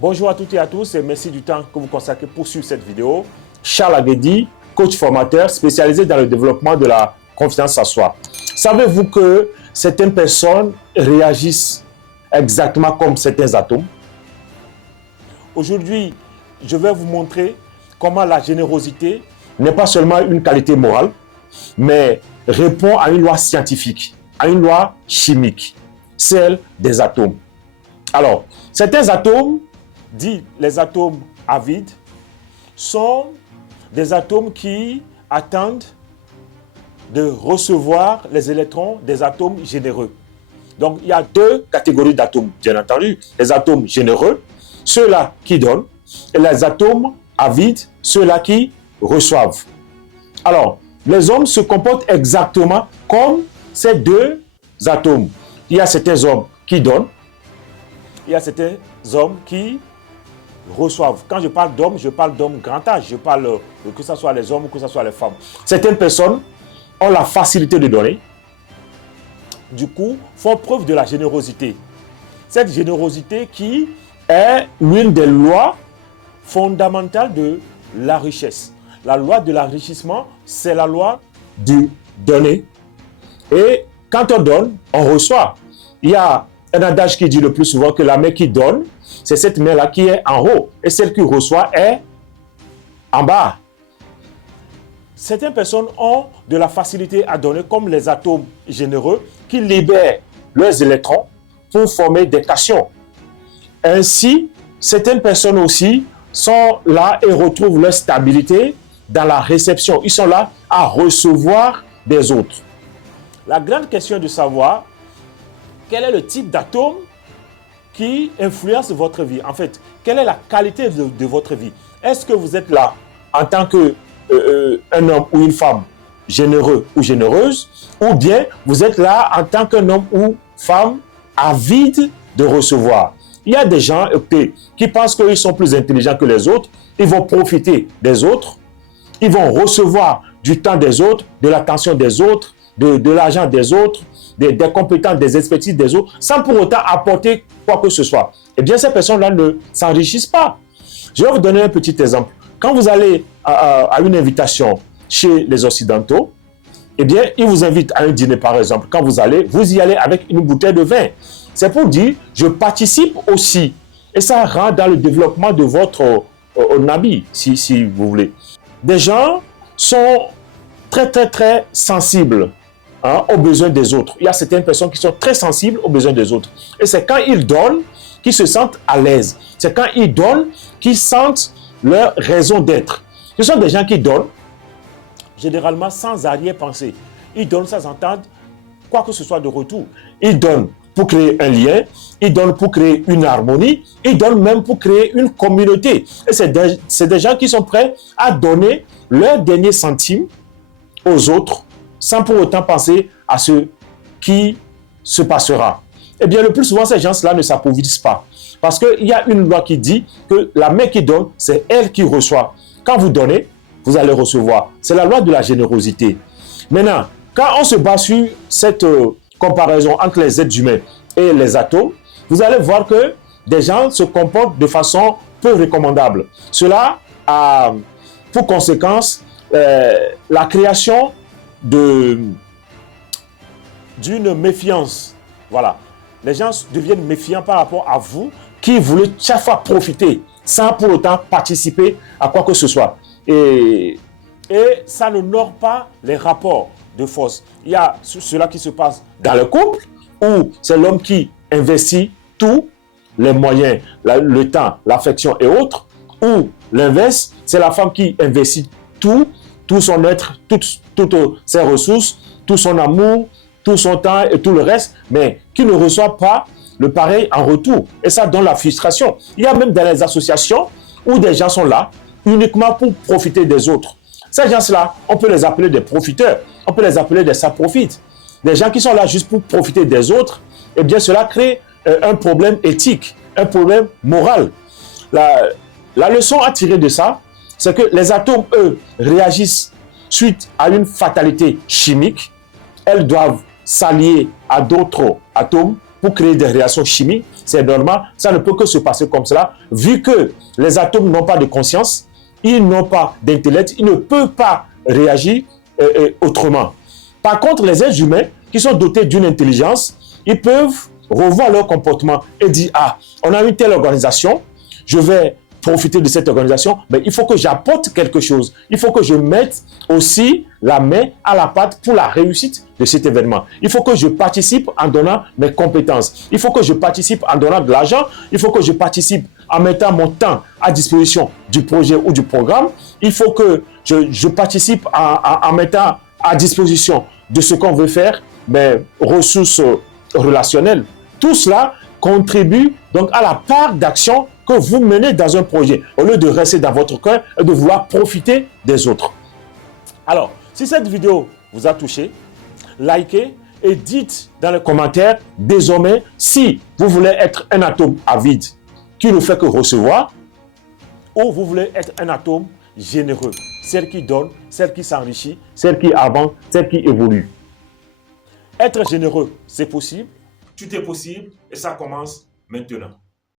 Bonjour à toutes et à tous et merci du temps que vous consacrez pour suivre cette vidéo. Charles Aguedi, coach formateur spécialisé dans le développement de la confiance en soi. Savez-vous que certaines personnes réagissent exactement comme certains atomes? Aujourd'hui, je vais vous montrer comment la générosité n'est pas seulement une qualité morale, mais répond à une loi scientifique, à une loi chimique, celle des atomes. Alors, certains atomes, dits les atomes avides, sont des atomes qui attendent de recevoir les électrons des atomes généreux. Donc, il y a deux catégories d'atomes, bien entendu. Les atomes généreux, ceux-là qui donnent, et les atomes avides, ceux-là qui reçoivent. Alors, les hommes se comportent exactement comme ces deux atomes. Il y a certains hommes qui donnent, il y a certains hommes qui reçoivent. Quand je parle d'hommes grand âge. Je parle que ce soit les hommes ou que ce soit les femmes. Certaines personnes ont la facilité de donner, du coup, font preuve de la générosité. Cette générosité qui est l'une des lois fondamentales de la richesse. La loi de l'enrichissement, c'est la loi du donner. Et quand on donne, on reçoit. Il y a un adage qui dit le plus souvent que la main qui donne, c'est cette main-là qui est en haut. Et celle qui reçoit est en bas. Certaines personnes ont de la facilité à donner, comme les atomes généreux, qui libèrent leurs électrons pour former des cations. Ainsi, certaines personnes aussi sont là et retrouvent leur stabilité dans la réception. Ils sont là à recevoir des autres. La grande question est de savoir quel est le type d'atome qui influence votre vie. En fait, quelle est la qualité de votre vie? Est-ce que vous êtes là en tant qu'un homme ou une femme généreux ou généreuse, ou bien vous êtes là en tant qu'un homme ou femme avide de recevoir? Il y a des gens qui pensent qu'ils sont plus intelligents que les autres, ils vont profiter des autres, ils vont recevoir du temps des autres, de l'attention des autres, de l'argent des autres, des compétences, des expertises des autres, sans pour autant apporter quoi que ce soit. Eh bien, ces personnes-là ne s'enrichissent pas. Je vais vous donner un petit exemple. Quand vous allez à une invitation chez les Occidentaux, eh bien, ils vous invitent à un dîner, par exemple. Quand vous y allez avec une bouteille de vin. C'est pour dire, je participe aussi. Et ça rentre dans le développement de votre habit, si vous voulez. Des gens sont très, très, très sensibles aux besoins des autres. Il y a certaines personnes qui sont très sensibles aux besoins des autres. Et c'est quand ils donnent qu'ils se sentent à l'aise. C'est quand ils donnent qu'ils sentent leur raison d'être. Ce sont des gens qui donnent, généralement sans arrière-pensée. Ils donnent sans entendre quoi que ce soit de retour. Ils donnent pour créer un lien, ils donnent pour créer une harmonie, ils donnent même pour créer une communauté. Et c'est des gens qui sont prêts à donner leur dernier centime aux autres, sans pour autant penser à ce qui se passera. Eh bien, le plus souvent, ces gens-là ne s'appauvrissent pas. Parce qu'il y a une loi qui dit que la main qui donne, c'est elle qui reçoit. Quand vous donnez, vous allez recevoir. C'est la loi de la générosité. Maintenant, quand on se base sur cette comparaison entre les êtres humains et les atomes, vous allez voir que des gens se comportent de façon peu recommandable. Cela a pour conséquence la création d'une méfiance. Voilà. Les gens deviennent méfiants par rapport à vous qui voulez chaque fois profiter sans pour autant participer à quoi que ce soit. Et ça n'honore pas les rapports de force. Il y a cela qui se passe dans le couple où c'est l'homme qui investit tous les moyens, le temps, l'affection et autres, ou l'inverse, c'est la femme qui investit tout son être, toutes ses ressources, tout son amour, tout son temps et tout le reste, mais qui ne reçoit pas le pareil en retour. Et ça donne la frustration. Il y a même dans les associations où des gens sont là uniquement pour profiter des autres. Ces gens-là, on peut les appeler des profiteurs, on peut les appeler des ça-profites. Des gens qui sont là juste pour profiter des autres, eh bien cela crée un problème éthique, un problème moral. La leçon à tirer de ça, c'est que les atomes, eux, réagissent suite à une fatalité chimique. Elles doivent s'allier à d'autres atomes pour créer des réactions chimiques. C'est normal, ça ne peut que se passer comme cela, vu que les atomes n'ont pas de conscience, ils n'ont pas d'intellect, ils ne peuvent pas réagir autrement. Par contre, les êtres humains qui sont dotés d'une intelligence, ils peuvent revoir leur comportement et dire, ah, on a une telle organisation, je vais profiter de cette organisation, mais il faut que j'apporte quelque chose. Il faut que je mette aussi la main à la pâte pour la réussite de cet événement. Il faut que je participe en donnant mes compétences. Il faut que je participe en donnant de l'argent. Il faut que je participe en mettant mon temps à disposition du projet ou du programme. Il faut que je participe en mettant à disposition de ce qu'on veut faire, mes ressources relationnelles. Tout cela contribue donc à la part d'action que vous menez dans un projet, au lieu de rester dans votre coin et de vouloir profiter des autres. Alors, si cette vidéo vous a touché, likez et dites dans les commentaires désormais si vous voulez être un atome avide qui ne fait que recevoir, ou vous voulez être un atome généreux, celle qui donne, celle qui s'enrichit, celle qui avance, celle qui évolue. Être généreux, c'est possible, tout est possible et ça commence maintenant.